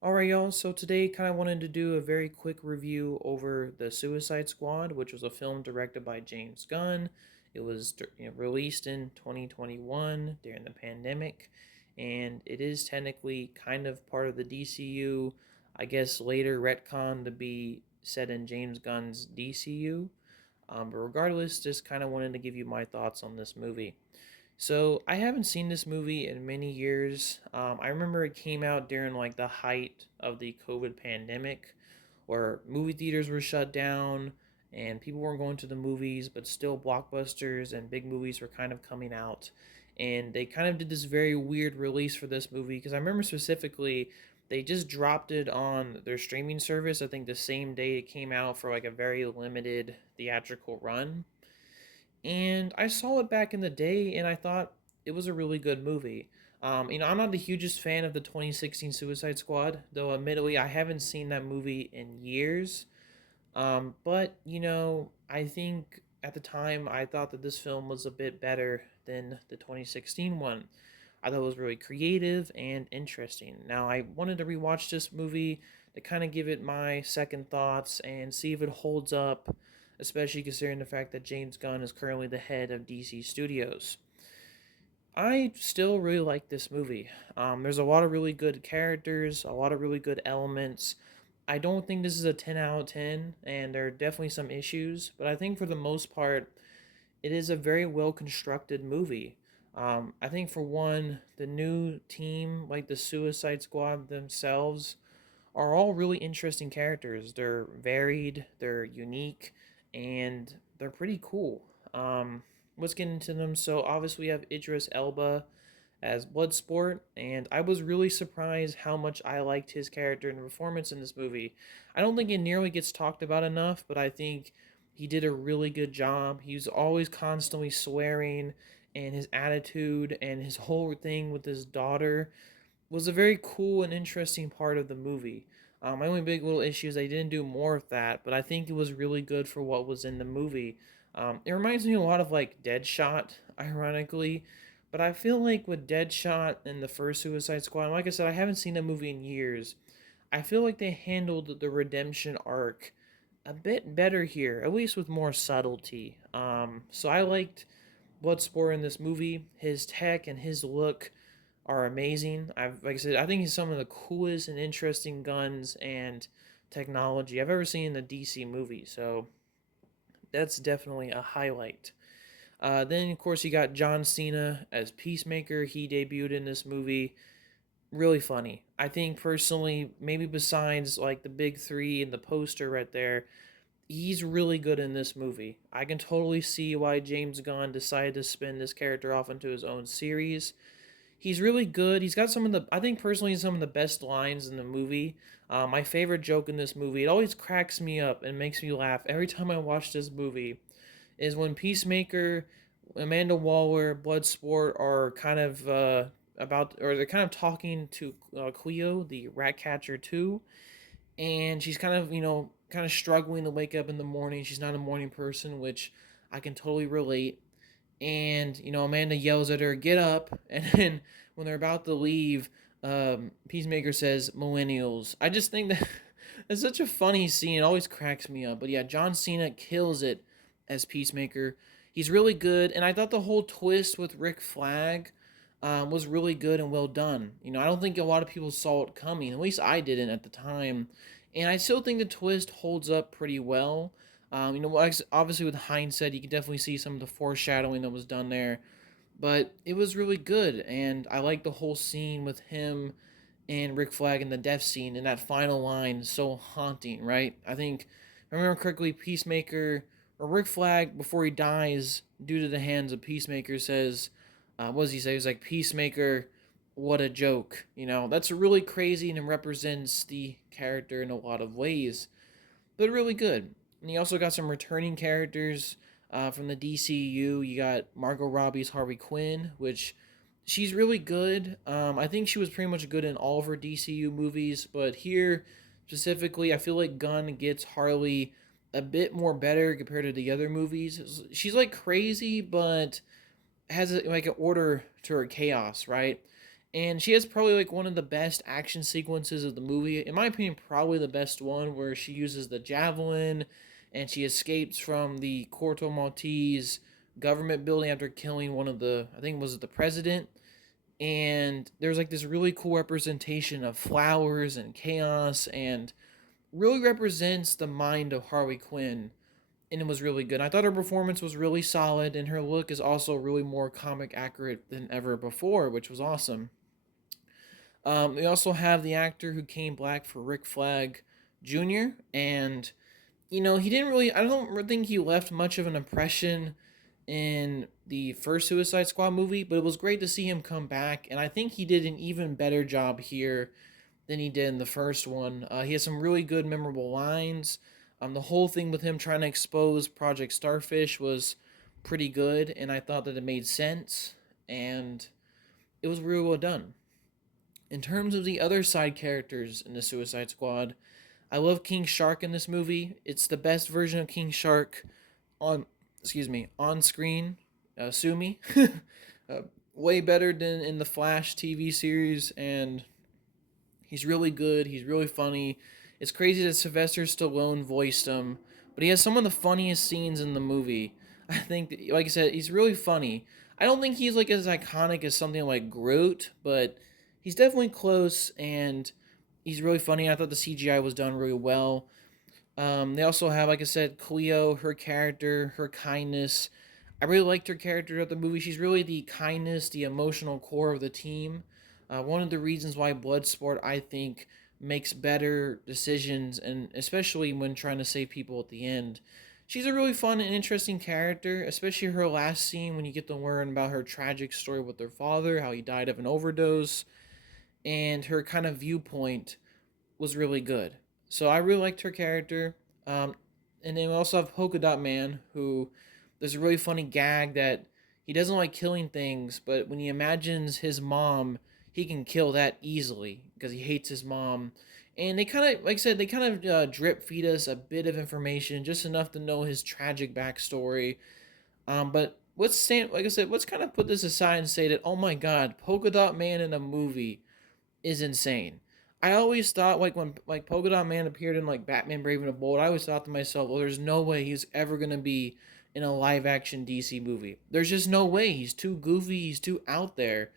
Alright, y'all. So today, kind of wanted to do a very quick review over the Suicide Squad, which was a film directed by James Gunn. It was released in 2021 during the pandemic, and it is technically kind of part of the DCU. I guess later retcon to be set in James Gunn's DCU. But regardless, just kind of wanted to give you my thoughts on this movie. So I haven't seen this movie in many years. I remember it came out during like the height of the COVID pandemic, where movie theaters were shut down and people weren't going to the movies, but still blockbusters and big movies were kind of coming out. And they kind of did this very weird release for this movie because I remember specifically they just dropped it on their streaming service. I think the same day it came out for like a very limited theatrical run, and I saw it back in the day, and I thought it was a really good movie. I'm not the hugest fan of the 2016 Suicide Squad, though. Admittedly, I haven't seen that movie in years. But I think at the time I thought that this film was a bit better than the 2016 one. I thought it was really creative and interesting. Now I wanted to rewatch this movie to kind of give it my second thoughts and see if it holds up, especially considering the fact that James Gunn is currently the head of DC Studios. I still really like this movie. There's a lot of really good characters, a lot of really good elements. I don't think this is a 10 out of 10, and there are definitely some issues, but I think for the most part, it is a very well constructed movie. I think, for one, the new team, like the Suicide Squad themselves, are all really interesting characters. They're varied, they're unique, and they're pretty cool. Let's get into them. So obviously we have Idris Elba as Bloodsport, and I was really surprised how much I liked his character and performance in this movie. I don't think it nearly gets talked about enough, but I think he did a really good job. He was always constantly swearing, and his attitude and his whole thing with his daughter was a very cool and interesting part of the movie. My only big little issue is they didn't do more of that, but I think it was really good for what was in the movie. It reminds me a lot of like Deadshot, ironically, but I feel like with Deadshot and the first Suicide Squad, like I said, I haven't seen that movie in years. I feel like they handled the redemption arc a bit better here, at least with more subtlety. So I liked Bloodsport in this movie. His tech and his look are amazing. Like I said, I think he's some of the coolest and interesting guns and technology I've ever seen in the DC movie. So that's definitely a highlight. Then of course you got John Cena as Peacemaker. He debuted in this movie. Really funny. I think personally, maybe besides like the big three and the poster right there, he's really good in this movie. I can totally see why James Gunn decided to spin this character off into his own series. He's really good. He's got some of the, I think personally, some of the best lines in the movie. My favorite joke in this movie, it always cracks me up and makes me laugh every time I watch this movie, is when Peacemaker, Amanda Waller, Bloodsport are kind of or they're kind of talking to Cleo, the Ratcatcher 2, and she's kind of, kind of struggling to wake up in the morning. She's not a morning person, which I can totally relate. And Amanda yells at her, "Get up!" And then when they're about to leave, Peacemaker says, "Millennials." I just think that it's such a funny scene. It always cracks me up. But yeah, John Cena kills it as Peacemaker. He's really good, and I thought the whole twist with Rick Flag was really good and well done. I don't think a lot of people saw it coming. At least I didn't at the time, and I still think the twist holds up pretty well. Obviously with hindsight, you can definitely see some of the foreshadowing that was done there, but it was really good, and I like the whole scene with him and Rick Flag in the death scene, and that final line is so haunting, right? I think, if I remember correctly, Peacemaker or Rick Flag before he dies, due to the hands of Peacemaker, says, "What does he say?" He's like, "Peacemaker, what a joke." That's really crazy, and it represents the character in a lot of ways, but really good. And you also got some returning characters from the DCU. You got Margot Robbie's Harley Quinn, which she's really good. I think she was pretty much good in all of her DCU movies, but here specifically, I feel like Gunn gets Harley a bit more better compared to the other movies. She's like crazy, but has like an order to her chaos, right? And she has probably like one of the best action sequences of the movie. In my opinion, probably the best one, where she uses the javelin and she escapes from the Corto Maltese government building after killing one of the, I think it was the president. And there's like this really cool representation of flowers and chaos, and really represents the mind of Harley Quinn. And it was really good. I thought her performance was really solid, and her look is also really more comic accurate than ever before, which was awesome. We also have the actor who came black for Rick Flag Jr. And he didn't really. I don't think he left much of an impression in the first Suicide Squad movie, but it was great to see him come back, and I think he did an even better job here than he did in the first one. He has some really good, memorable lines. The whole thing with him trying to expose Project Starfish was pretty good, and I thought that it made sense, and it was really well done. In terms of the other side characters in the Suicide Squad, I love King Shark in this movie. It's the best version of King Shark on, on screen. Sue me. uh, Way better than in the Flash TV series, and he's really good. He's really funny. It's crazy that Sylvester Stallone voiced him, but he has some of the funniest scenes in the movie. I think, like I said, he's really funny. I don't think he's like as iconic as something like Groot, but he's definitely close, and he's really funny. I thought the CGI was done really well. They also have, like I said, Cleo, her character, her kindness. I really liked her character of the movie. She's really the kindness, the emotional core of the team. One of the reasons why Bloodsport, I think, makes better decisions, and especially when trying to save people at the end. She's a really fun and interesting character, especially her last scene when you get to learn about her tragic story with her father, how he died of an overdose, and her kind of viewpoint was really good. So I really liked her character. Um, and then we also have Polka Dot Man, who there's a really funny gag that he doesn't like killing things, but when he imagines his mom, he can kill that easily because he hates his mom. And they kind of, like I said, they kind of drip feed us a bit of information, just enough to know his tragic backstory. But let's stand, like I said, let's kind of put this aside and say that, oh my God, Polka Dot Man in a movie is insane. I always thought, like, when like Polka Dot Man appeared in like Batman Brave and the Bold, I always thought to myself, well, there's no way he's ever gonna be in a live action DC movie. There's just no way. He's too goofy. He's too out there.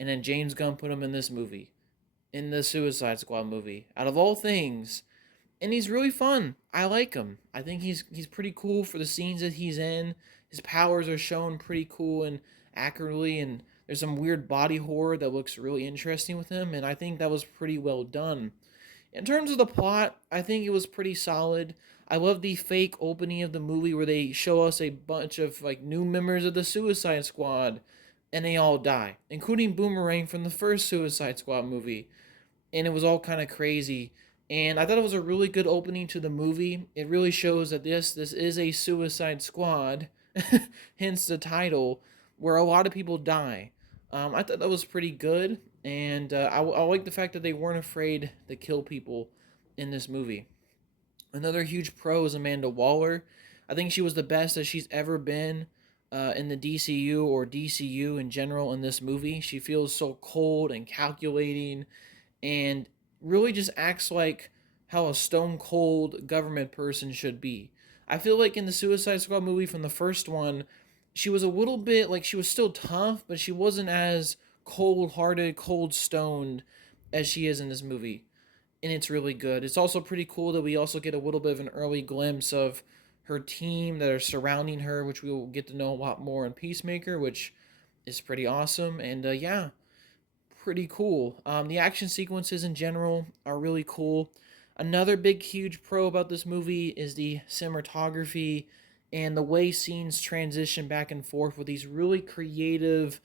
And then James Gunn put him in this movie, in the Suicide Squad movie. Out of all things, and he's really fun. I like him. I think he's pretty cool for the scenes that he's in. His powers are shown pretty cool and accurately, and there's some weird body horror that looks really interesting with him, and I think that was pretty well done. In terms of the plot, I think it was pretty solid. I love the fake opening of the movie where they show us a bunch of like new members of the Suicide Squad, and they all die, including Boomerang from the first Suicide Squad movie, and it was all kind of crazy. And I thought it was a really good opening to the movie. It really shows that this is a Suicide Squad, hence the title, where a lot of people die. I thought that was pretty good, and I like the fact that they weren't afraid to kill people in this movie. Another huge pro is Amanda Waller. I think she was the best that she's ever been in the DCU or DCU in general in this movie. She feels so cold and calculating, and really just acts like how a stone cold government person should be. I feel like in the Suicide Squad movie from the first one, she was a little bit like she was still tough, but she wasn't as cold hearted, cold stoned as she is in this movie. And it's really good. It's also pretty cool that we also get a little bit of an early glimpse of her team that are surrounding her, which we will get to know a lot more in Peacemaker, which is pretty awesome. And yeah, pretty cool. The action sequences in general are really cool. Another big, huge pro about this movie is the cinematography and the way scenes transition back and forth with these really creative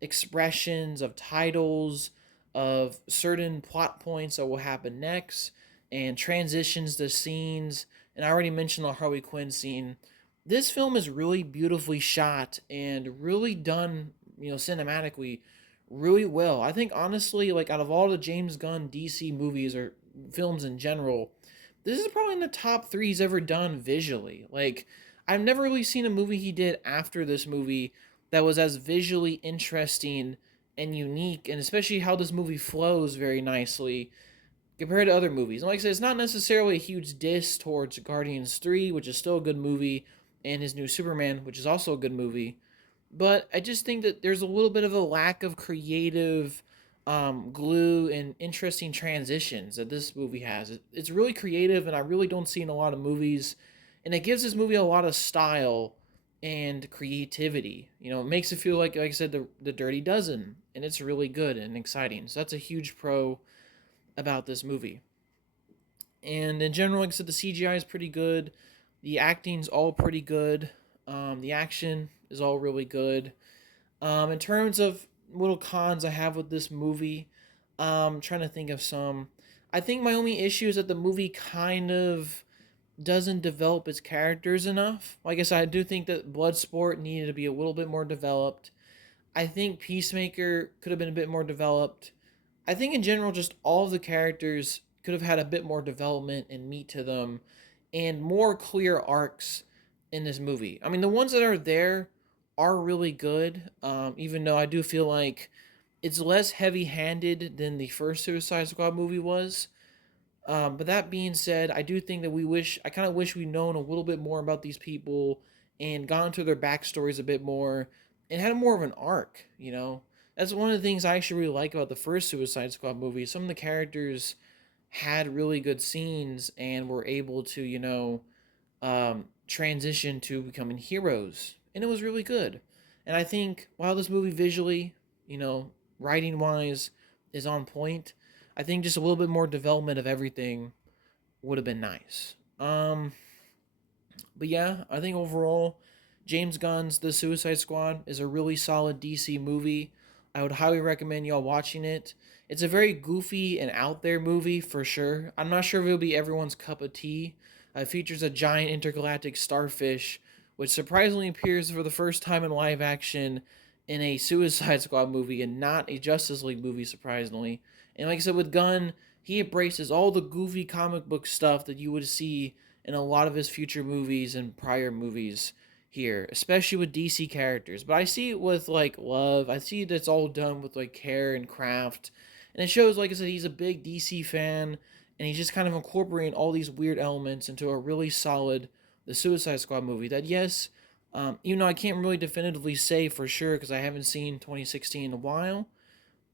expressions of titles, of certain plot points that will happen next, and transitions to scenes. And I already mentioned the Harley Quinn scene. This film is really beautifully shot and really done, cinematically really well. I think honestly, like out of all the James Gunn DC movies or films in general, this is probably in the top three he's ever done visually. Like I've never really seen a movie he did after this movie that was as visually interesting and unique, and especially how this movie flows very nicely compared to other movies. And like I said, it's not necessarily a huge diss towards Guardians 3, which is still a good movie, and his new Superman, which is also a good movie. But I just think that there's a little bit of a lack of creative glue and interesting transitions that this movie has. It's really creative, and I really don't see in a lot of movies. And it gives this movie a lot of style and creativity. It makes it feel like I said, the Dirty Dozen, and it's really good and exciting. So that's a huge pro about this movie. And in general, like I said, the CGI is pretty good. The acting's all pretty good. The action is all really good. In terms of little cons I have with this movie, I'm trying to think of some. I think my only issue is that the movie kind of doesn't develop its characters enough. Like I said, I do think that Bloodsport needed to be a little bit more developed. I think Peacemaker could have been a bit more developed. I think in general, just all of the characters could have had a bit more development and meat to them, and more clear arcs in this movie. I mean, the ones that are there are really good. Even though I do feel like it's less heavy-handed than the first Suicide Squad movie was. But that being said, I do think that I kind of wish we'd known a little bit more about these people and gone into their backstories a bit more and had more of an arc. That's one of the things I actually really like about the first Suicide Squad movie. Some of the characters had really good scenes and were able to, transition to becoming heroes, and it was really good. And I think while this movie visually, writing wise, is on point, I think just a little bit more development of everything would have been nice. But yeah, I think overall, James Gunn's The Suicide Squad is a really solid DC movie. I would highly recommend y'all watching it. It's a very goofy and out there movie for sure. I'm not sure if it'll be everyone's cup of tea. It features a giant intergalactic starfish, which surprisingly appears for the first time in live action in a Suicide Squad movie and not a Justice League movie, surprisingly. And like I said, with Gunn, he embraces all the goofy comic book stuff that you would see in a lot of his future movies and prior movies here, especially with DC characters. But I see it with like love. I see that's all done with like care and craft. And it shows, like I said, he's a big DC fan, and he's just kind of incorporating all these weird elements into a really solid The Suicide Squad movie. That, yes, even though I can't really definitively say for sure because I haven't seen 2016 in a while,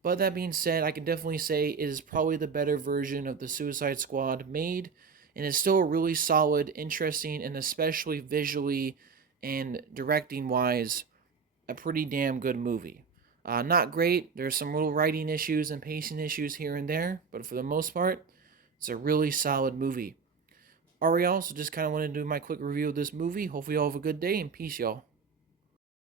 but that being said, I can definitely say it is probably the better version of the Suicide Squad made, and it's still a really solid, interesting, and especially visually and directing wise, a pretty damn good movie. Not great. There's some little writing issues and pacing issues here and there, but for the most part, it's a really solid movie. Alright, y'all, so just kind of wanted to do my quick review of this movie. Hopefully, y'all have a good day, and peace, y'all.